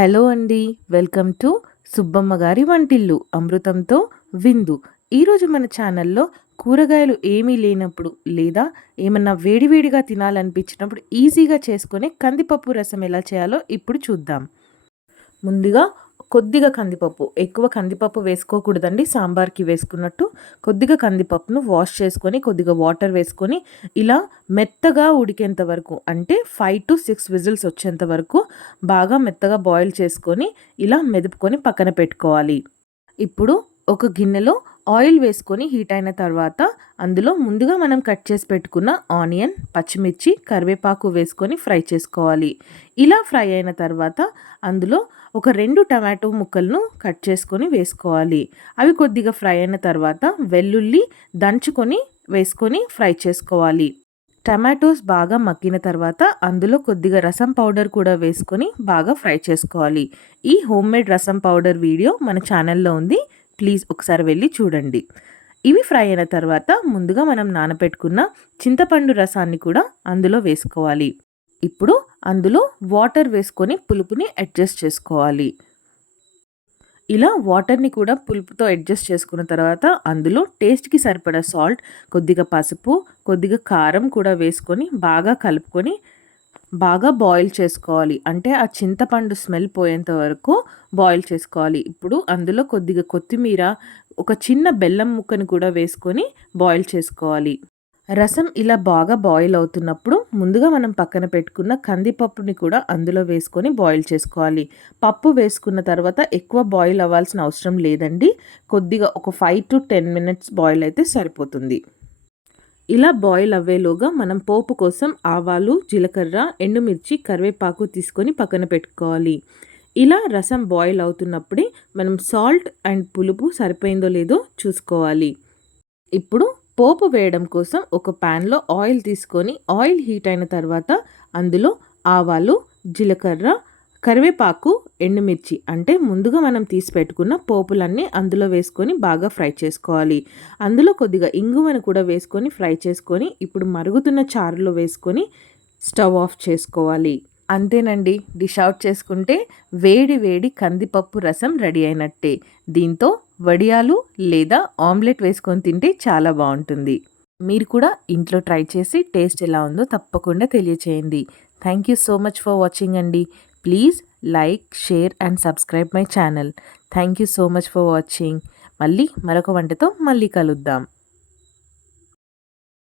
Hello అండి. Welcome to Subbamma గారి వంటిల్లు అమృతంతో విందు. ఈరోజు మన ఛానల్లో కూరగాయలు ఏమీ లేనప్పుడు లేదా ఏమన్నా వేడివేడిగా తినాలనిపించినప్పుడు ఈజీగా చేసుకునే కందిపప్పు రసం ఎలా చేయాలో ఇప్పుడు చూద్దాం. ముందుగా కొద్దిగా కందిపప్పు, ఎక్కువ కందిపప్పు వేసుకోకూడదండి సాంబార్కి వేసుకున్నట్టు. కొద్దిగా కందిపప్పును వాష్ చేసుకొని కొద్దిగా వాటర్ వేసుకొని ఇలా మెత్తగా ఉడికేంత వరకు, అంటే 5 to 6 విజిల్స్ వచ్చేంత వరకు బాగా మెత్తగా బాయిల్ చేసుకొని ఇలా మెదుపుకొని పక్కన పెట్టుకోవాలి. ఇప్పుడు ఒక గిన్నెలో ఆయిల్ వేసుకొని హీట్ అయిన తర్వాత అందులో ముందుగా మనం కట్ చేసి పెట్టుకున్న ఆనియన్, పచ్చిమిర్చి, కరివేపాకు వేసుకొని ఫ్రై చేసుకోవాలి. ఇలా ఫ్రై అయిన తర్వాత అందులో ఒక 2 టమాటో ముక్కలను కట్ చేసుకొని వేసుకోవాలి. అవి కొద్దిగా ఫ్రై అయిన తర్వాత వెల్లుల్లి దంచుకొని వేసుకొని ఫ్రై చేసుకోవాలి. టమాటోస్ బాగా మగ్గిన తర్వాత అందులో కొద్దిగా రసం పౌడర్ కూడా వేసుకొని బాగా ఫ్రై చేసుకోవాలి. ఈ హోమ్మేడ్ రసం పౌడర్ వీడియో మన ఛానల్లో ఉంది, ప్లీజ్ ఒకసారి వెళ్ళి చూడండి. ఇవి ఫ్రై అయిన తర్వాత ముందుగా మనం నానబెట్టుకున్న చింతపండు రసాన్ని కూడా అందులో వేసుకోవాలి. ఇప్పుడు అందులో వాటర్ వేసుకొని పులుపుని అడ్జస్ట్ చేసుకోవాలి. ఇలా వాటర్ని కూడా పులుపుతో అడ్జస్ట్ చేసుకున్న తర్వాత అందులో టేస్ట్కి సరిపడా సాల్ట్, కొద్దిగా పసుపు, కొద్దిగా కారం కూడా వేసుకొని బాగా కలుపుకొని బాగా బాయిల్ చేసుకోవాలి. అంటే ఆ చింతపండు స్మెల్ పోయేంత వరకు బాయిల్ చేసుకోవాలి. ఇప్పుడు అందులో కొద్దిగా కొత్తిమీర, ఒక చిన్న బెల్లం ముక్కని కూడా వేసుకొని బాయిల్ చేసుకోవాలి. రసం ఇలా బాగా బాయిల్ అవుతున్నప్పుడు ముందుగా మనం పక్కన పెట్టుకున్న కందిపప్పుని కూడా అందులో వేసుకొని బాయిల్ చేసుకోవాలి. పప్పు వేసుకున్న తర్వాత ఎక్కువ బాయిల్ అవ్వాల్సిన అవసరం లేదండి. కొద్దిగా ఒక 5 to 10 మినిట్స్ బాయిల్ అయితే సరిపోతుంది. ఇలా బాయిల్ అవ్వేలోగా మనం పోపు కోసం ఆవాలు, జీలకర్ర, ఎండుమిర్చి, కరివేపాకు తీసుకొని పక్కన పెట్టుకోవాలి. ఇలా రసం బాయిల్ అవుతున్నప్పుడే మనం సాల్ట్ అండ్ పులుపు సరిపోయిందో లేదో చూసుకోవాలి. ఇప్పుడు పోపు వేయడం కోసం ఒక ప్యాన్లో ఆయిల్ తీసుకొని ఆయిల్ హీట్ అయిన తర్వాత అందులో ఆవాలు, జీలకర్ర, కరివేపాకు, ఎండుమిర్చి, అంటే ముందుగా మనం తీసి పెట్టుకున్న పోపులన్నీ అందులో వేసుకొని బాగా ఫ్రై చేసుకోవాలి. అందులో కొద్దిగా ఇంగువను కూడా వేసుకొని ఫ్రై చేసుకొని ఇప్పుడు మరుగుతున్న చారులో వేసుకొని స్టవ్ ఆఫ్ చేసుకోవాలి. అంతేనండి, డిష్ అవుట్ చేసుకుంటే వేడి వేడి కందిపప్పు రసం రెడీ అయినట్టే. దీంతో వడియాలు లేదా ఆమ్లెట్ వేసుకొని తింటే చాలా బాగుంటుంది. మీరు కూడా ఇంట్లో ట్రై చేసి టేస్ట్ ఎలా ఉందో తప్పకుండా తెలియచేయండి. Thank you so much for watching అండి. Please like, share and subscribe my channel. Thank you so much for watching. మళ్ళీ మరొక వంటతో మళ్ళీ కలుద్దాం.